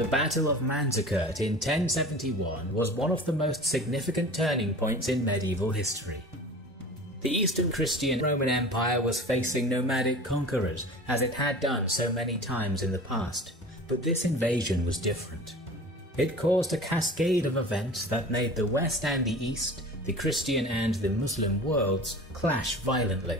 The Battle of Manzikert in 1071 was one of the most significant turning points in medieval history. The Eastern Christian Roman Empire was facing nomadic conquerors, as it had done so many times in the past, but this invasion was different. It caused a cascade of events that made the West and the East, the Christian and the Muslim worlds, clash violently.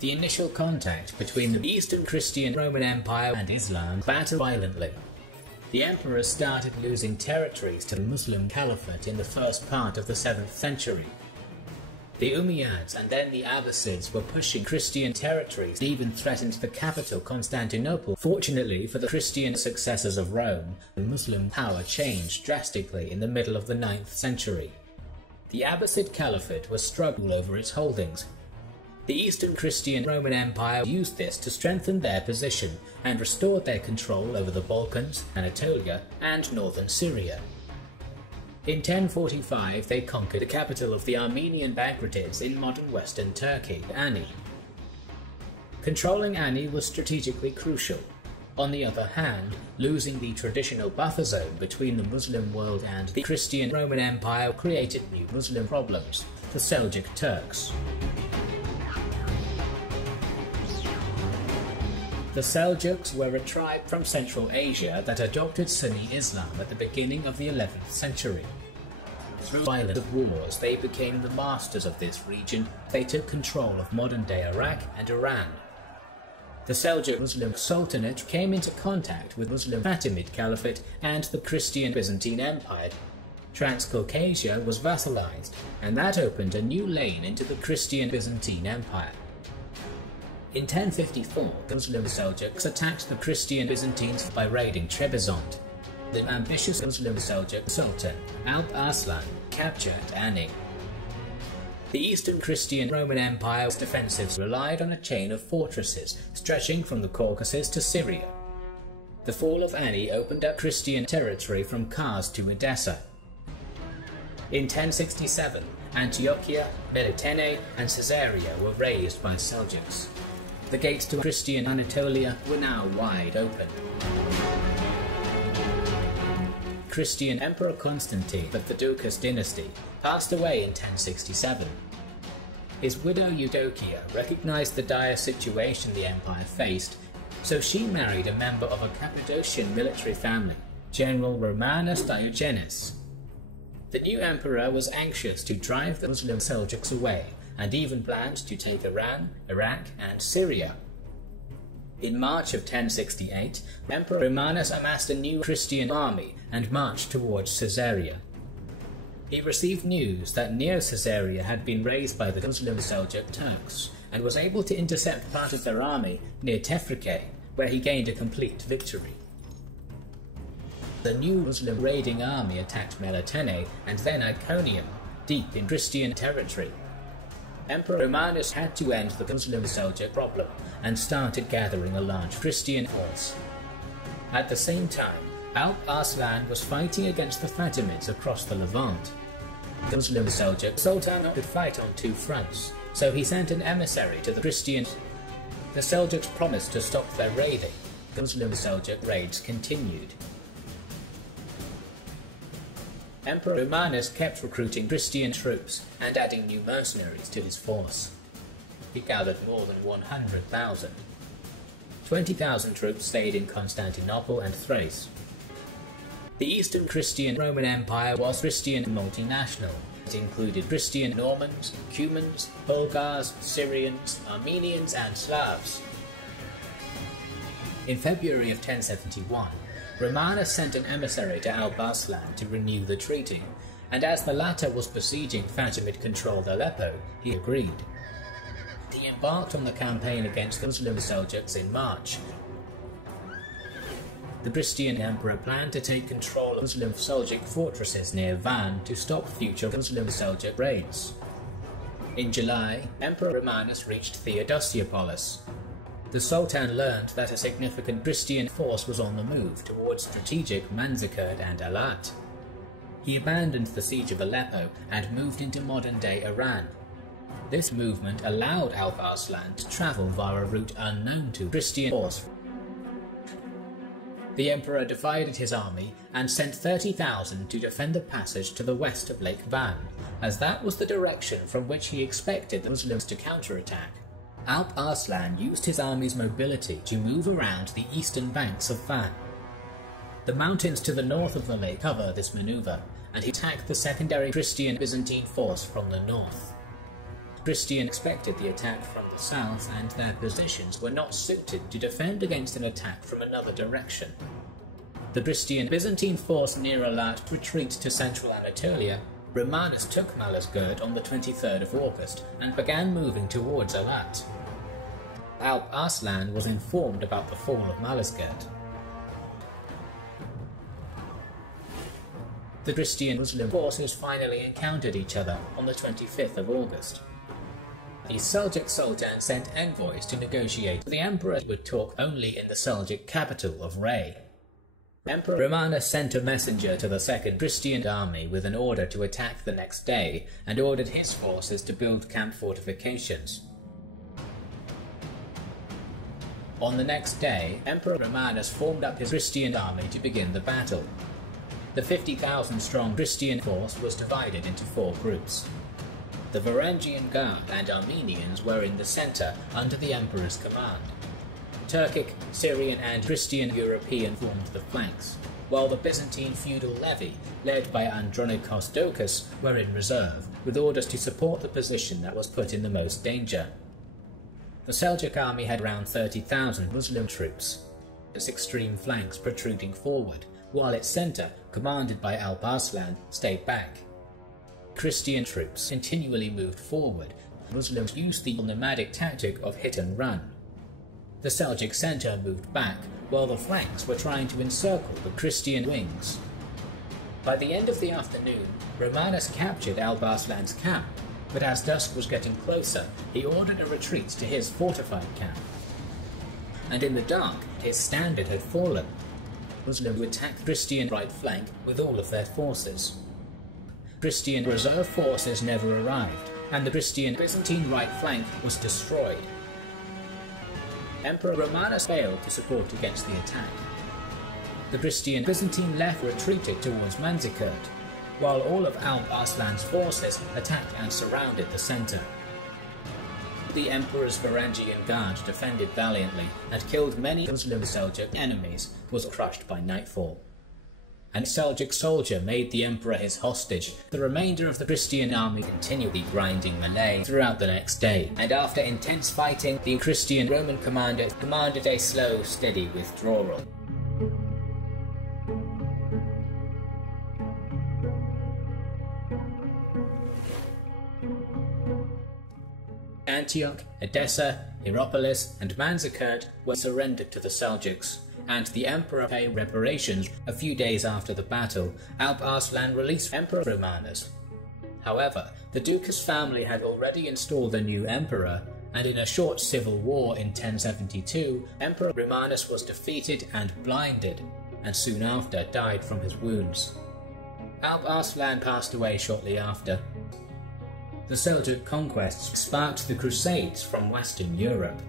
The initial contact between the Eastern Christian Roman Empire and Islam battled violently. The emperors started losing territories to the Muslim Caliphate in the first part of the 7th century. The Ummayyads and then the Abbassids were pushing Christian territories and even threatened the capital Constantinople. Fortunately for the Christian successors of Rome, the Muslim power changed drastically in the middle of the 9th century. The Abbasid Caliphate was struggling over its holdings. The Eastern Christian Roman Empire used this to strengthen their position and restored their control over the Balkans, Anatolia, and northern Syria. In 1045 they conquered the capital of the Armenian Bagratids in modern western Turkey, Ani. Controlling Ani was strategically crucial. On the other hand, losing the traditional buffer zone between the Muslim world and the Christian Roman Empire created new Muslim problems, the Seljuk Turks. The Seljuks were a tribe from Central Asia that adopted Sunni Islam at the beginning of the 11th century. Through violent wars, they became the masters of this region. They took control of modern-day Iraq and Iran. The Seljuk Muslim Sultanate came into contact with Muslim Fatimid Caliphate and the Christian Byzantine Empire. Transcaucasia was vassalized, and that opened a new lane into the Christian Byzantine Empire. In 1054, the Muslim Seljuks attacked the Christian Byzantines by raiding Trebizond. The ambitious Muslim Seljuk Sultan, Alp Arslan, captured Ani. The Eastern Christian Roman Empire's defensives relied on a chain of fortresses stretching from the Caucasus to Syria. The fall of Ani opened up Christian territory from Kars to Edessa. In 1067, Antiochia, Melitine, and Caesarea were razed by Seljuks. The gates to Christian Anatolia were now wide open. Christian Emperor Constantine of the Doukas dynasty passed away in 1067. His widow Eudokia recognized the dire situation the empire faced, so she married a member of a Cappadocian military family, General Romanus Diogenes. The new emperor was anxious to drive the Muslim Seljuks away, and even planned to take Iran, Iraq, and Syria. In March of 1068, Emperor Romanus amassed a new Christian army and marched towards Caesarea. He received news that near Caesarea had been razed by the Muslim Seljuk Turks, and was able to intercept part of their army near Tefrike, where he gained a complete victory. The new Muslim raiding army attacked Melitine and then Iconium, deep in Christian territory. Emperor Romanus had to end the Muslim Seljuk problem and started gathering a large Christian force. At the same time, Alp Arslan was fighting against the Fatimids across the Levant. The Muslim Seljuk Sultan could fight on two fronts, so he sent an emissary to the Christians. The Seljuks promised to stop their raiding. The Muslim Seljuk raids continued. Emperor Romanus kept recruiting Christian troops and adding new mercenaries to his force. He gathered more than 100,000. 20,000 troops stayed in Constantinople and Thrace. The Eastern Christian Roman Empire was Christian multinational. It included Christian Normans, Cumans, Bulgars, Syrians, Armenians, and Slavs. In February of 1071, Romanus sent an emissary to Alp Arslan to renew the treaty, and as the latter was besieging Fatimid-controlled Aleppo, he agreed. He embarked on the campaign against the Muslim Seljuks in March. The Christian emperor planned to take control of Muslim Seljuk fortresses near Van to stop future Muslim Seljuk raids. In July, Emperor Romanus reached Theodosiopolis. The Sultan learned that a significant Christian force was on the move towards strategic Manzikert and Alat. He abandoned the siege of Aleppo and moved into modern-day Iran. This movement allowed Alp Arslan to travel via a route unknown to Christian force. The emperor divided his army and sent 30,000 to defend the passage to the west of Lake Van, as that was the direction from which he expected the Muslims to counterattack. Alp Arslan used his army's mobility to move around the eastern banks of Van. The mountains to the north of the lake cover this maneuver, and he attacked the secondary Christian Byzantine force from the north. Christian expected the attack from the south, and their positions were not suited to defend against an attack from another direction. The Christian Byzantine force near Alat retreat to central Anatolia. Romanus took Malazgirt on the 23rd of August and began moving towards Alat. Alp Arslan was informed about the fall of Malazgirt. The Christian-Muslim forces finally encountered each other on the 25th of August. The Seljuk Sultan sent envoys to negotiate. The emperor would talk only in the Seljuk capital of Ray. Emperor Romanus sent a messenger to the Second Christian army with an order to attack the next day, and ordered his forces to build camp fortifications. On the next day, Emperor Romanus formed up his Christian army to begin the battle. The 50,000-strong Christian force was divided into 4 groups. The Varangian Guard and Armenians were in the center under the emperor's command. Turkic, Syrian and Christian European formed the flanks, while the Byzantine feudal levy, led by Andronikos Doukas, were in reserve, with orders to support the position that was put in the most danger. The Seljuk army had around 30,000 Muslim troops, its extreme flanks protruding forward, while its center, commanded by Alp Arslan, stayed back. Christian troops continually moved forward. Muslims used the nomadic tactic of hit and run. The Seljuk center moved back, while the flanks were trying to encircle the Christian wings. By the end of the afternoon, Romanus captured Alp Arslan's camp, but as dusk was getting closer, he ordered a retreat to his fortified camp. And in the dark, his standard had fallen. Muslims attacked Christian right flank with all of their forces. Christian reserve forces never arrived, and the Christian Byzantine right flank was destroyed. Emperor Romanus failed to support against the attack. The Christian Byzantine left retreated towards Manzikert, while all of Alp Arslan's forces attacked and surrounded the center. The emperor's Varangian Guard defended valiantly and killed many Muslim Seljuk enemies, was crushed by nightfall. And Seljuk soldier made the emperor his hostage. The remainder of the Christian army continually grinding melee throughout the next day, and after intense fighting, the Christian Roman commander commanded a slow, steady withdrawal. Antioch, Edessa, Hierapolis, and Manzikert were surrendered to the Seljuks, and the emperor paid reparations. A few days after the battle, Alp Arslan released Emperor Romanus. However, the Doukas family had already installed a new emperor, and in a short civil war in 1072, Emperor Romanus was defeated and blinded, and soon after died from his wounds. Alp Arslan passed away shortly after. The Seljuk conquests sparked the Crusades from Western Europe.